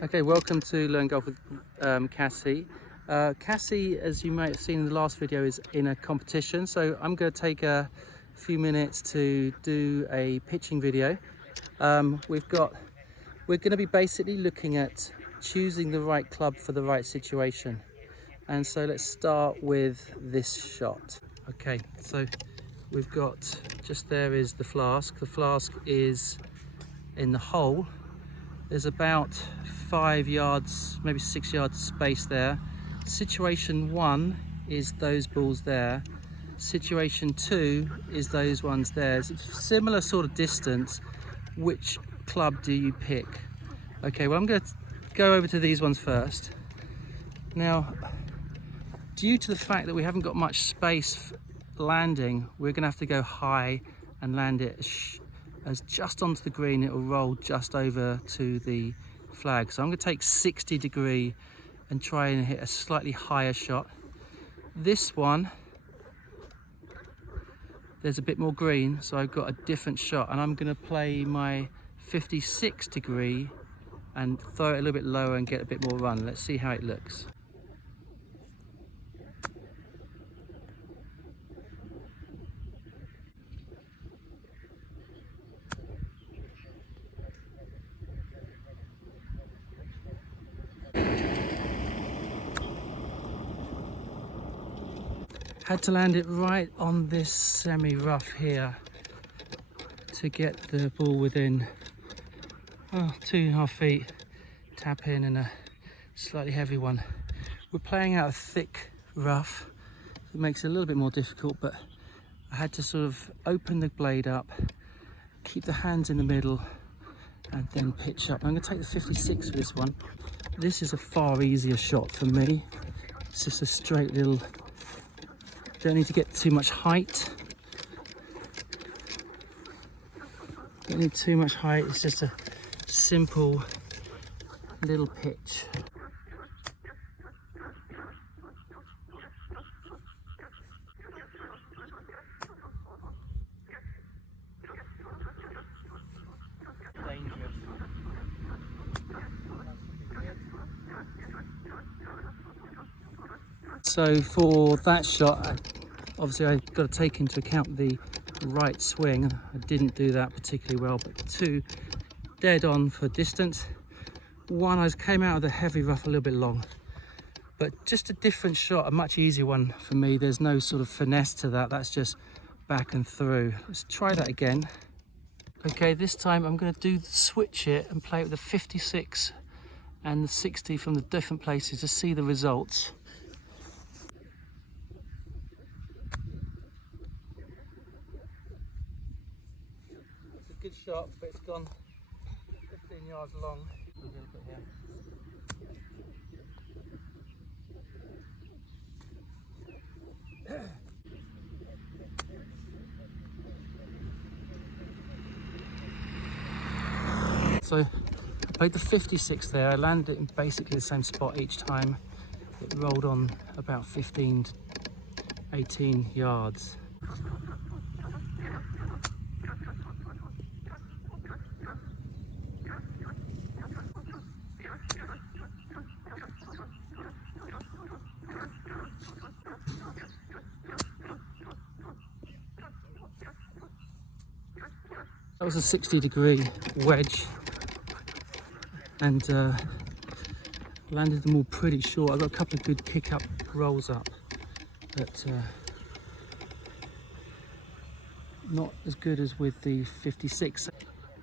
Okay, welcome to Learn Golf with Cassie. Cassie, as you might have seen in the last video, is in a competition, so I'm going to take a few minutes to do a pitching video. We're going to be basically looking at choosing the right club for the right situation. And so let's start with this shot. Okay, so we've got, just there is the flask. The flask is in the hole. There's about 5 yards, maybe 6 yards space there. Situation 1 is those balls there. Situation 2 is those ones there. It's a similar sort of distance. Which club do you pick? Okay, well, I'm going to go over to these ones first. Now, due to the fact that we haven't got much space landing, we're going to have to go high and land it as just onto the green. It will roll just over to the flag. So I'm going to take 60 degree and try and hit a slightly higher shot. This one, there's a bit more green, so I've got a different shot, and I'm going to play my 56 degree and throw it a little bit lower and get a bit more run. Let's see how it looks. Had to land it right on this semi-rough here to get the ball within 2.5 feet, tap in, and a slightly heavy one. We're playing out a thick rough, so it makes it a little bit more difficult, but I had to sort of open the blade up, keep the hands in the middle, and then pitch up. I'm going to take the 56 for this one. This is a far easier shot for me. It's just a straight little, don't need to get too much height. Don't need too much height, it's just a simple little pitch. Dangerous. So for that shot, obviously I've got to take into account the right swing. I didn't do that particularly well, but 2 dead on for distance. 1, I came out of the heavy rough a little bit long, but just a different shot, a much easier one for me. There's no sort of finesse to that, that's just back and through. Let's try that again. Okay, this time I'm going to switch it and play it with the 56 and the 60 from the different places to see the results. It's a good shot, but it's gone 15 yards long. A little bit here. So I played the 56 there. I landed it in basically the same spot each time. It rolled on about 15 to 18 yards. That was a 60 degree wedge, and landed them all pretty short. I got a couple of good kick up rolls up, but not as good as with the 56.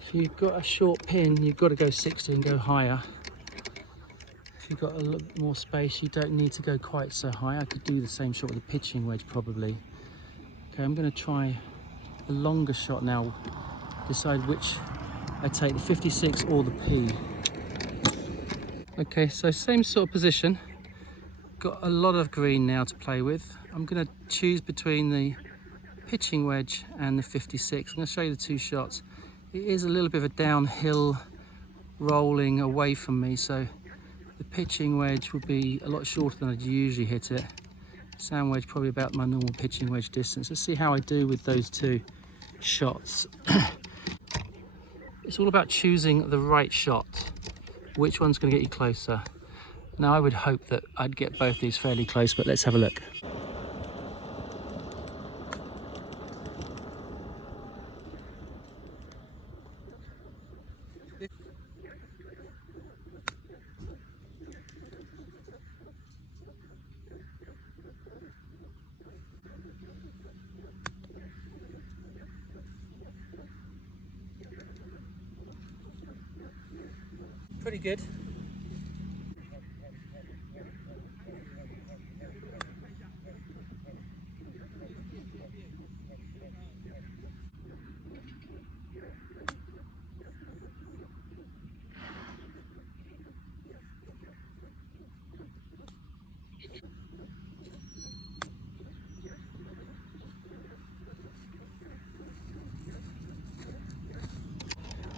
If you've got a short pin, you've got to go 60 and go higher. If you've got a lot more space, you don't need to go quite so high. I could do the same shot with a pitching wedge probably. Okay, I'm going to try a longer shot now. Decide which I take, the 56 or the P. Okay, so same sort of position. Got a lot of green now to play with. I'm going to choose between the pitching wedge and the 56. I'm going to show you the 2 shots. It is a little bit of a downhill rolling away from me, so the pitching wedge would be a lot shorter than I'd usually hit it. Sand wedge probably about my normal pitching wedge distance. Let's see how I do with those 2 shots. It's all about choosing the right shot. which one's going to get you closer. Now I would hope that I'd get both these fairly close, but let's have a look. Pretty good.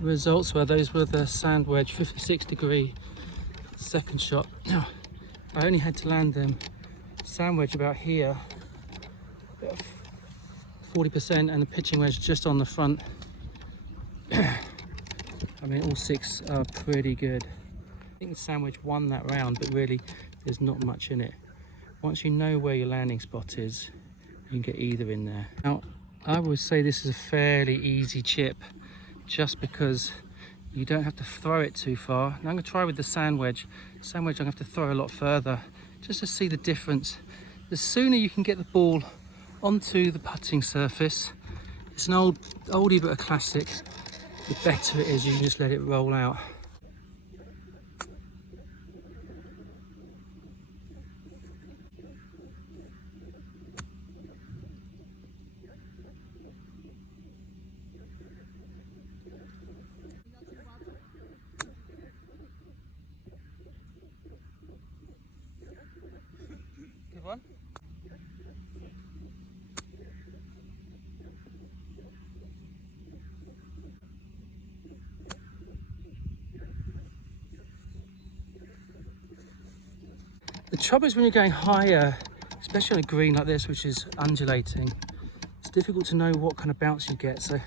The results were those were the sand wedge 56 degree second shot. Now I only had to land them sand wedge about here, about 40%, and the pitching wedge just on the front. I mean, all 6 are pretty good. I think the sand wedge won that round, but really there's not much in it. Once you know where your landing spot is, you can get either in there. Now I would say this is a fairly easy chip, just because you don't have to throw it too far. Now I'm going to try with the sand wedge. Sand wedge I'm going to have to throw a lot further, just to see the difference. The sooner you can get the ball onto the putting surface, it's an oldie but a classic, the better it is. You can just let it roll out. Good one. The trouble is when you're going higher, especially on a green like this, which is undulating, it's difficult to know what kind of bounce you get. So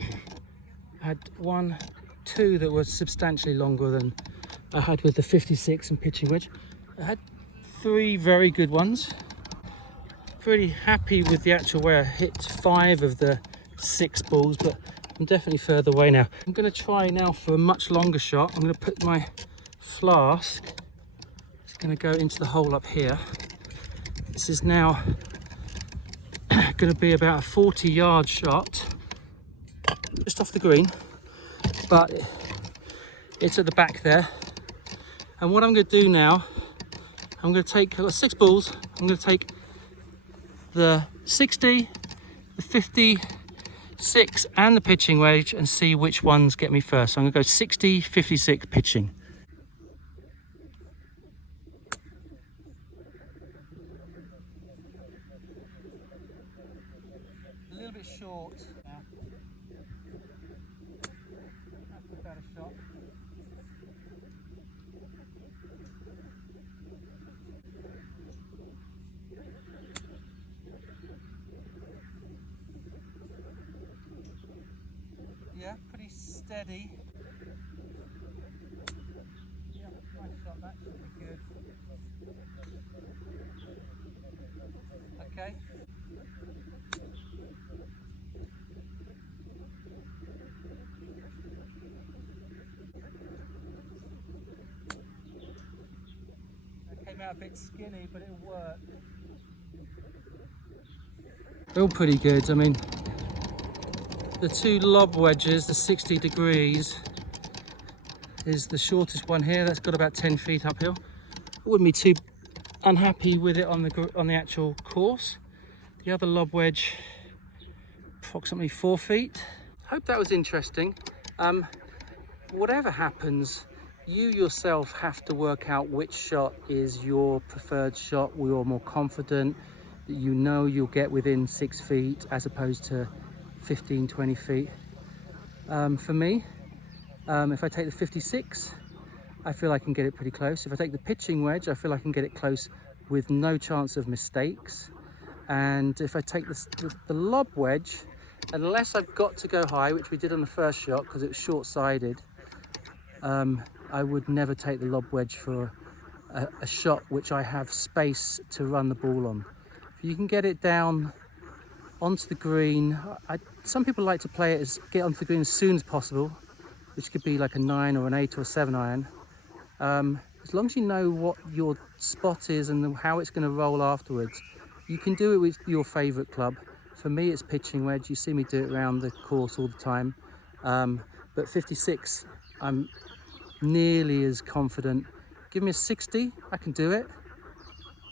I had 1, 2 that were substantially longer than I had with the 56 and pitching wedge. I had 3 very good ones. Pretty happy with the actual way I hit 5 of the 6 balls, but I'm definitely further away now. I'm going to try now for a much longer shot. I'm going to put my flask, it's going to go into the hole up here. This is now going to be about a 40-yard shot, just off the green, but it's at the back there. And what I'm going to do now, I'm going to take, I've got 6 balls, I'm going to take the 60, the 56 and the pitching wedge and see which ones get me first. So I'm going to go 60, 56 pitching. A little bit short now. That's a better shot. Yeah, pretty steady. Yeah, nice shot, that should be good. Okay. That came out a bit skinny, but it'll work. They're all pretty good. I mean, the 2 lob wedges, the 60 degrees, is the shortest one here. That's got about 10 feet uphill. I wouldn't be too unhappy with it on the actual course. The other lob wedge, approximately 4 feet. Hope that was interesting. Whatever happens, you yourself have to work out which shot is your preferred shot, where you're more confident that you know you'll get within 6 feet as opposed to 15, 20 feet. For me, if I take the 56, I feel I can get it pretty close. If I take the pitching wedge, I feel I can get it close with no chance of mistakes. And if I take the lob wedge, unless I've got to go high, which we did on the first shot because it was short-sided, I would never take the lob wedge for a shot which I have space to run the ball on. If you can get it down onto the green, some people like to play it as get onto the green as soon as possible, which could be like a 9 or an 8 or a 7 iron. As long as you know what your spot is and how it's going to roll afterwards, you can do it with your favourite club. For me, it's pitching wedge. You see me do it around the course all the time. But 56, I'm nearly as confident. Give me a 60, I can do it.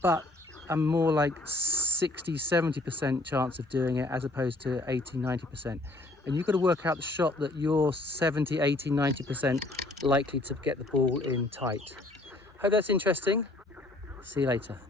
But I'm more like 60-70% chance of doing it as opposed to 80-90%. And you've got to work out the shot that you're 70-80-90% likely to get the ball in tight. Hope that's interesting. See you later.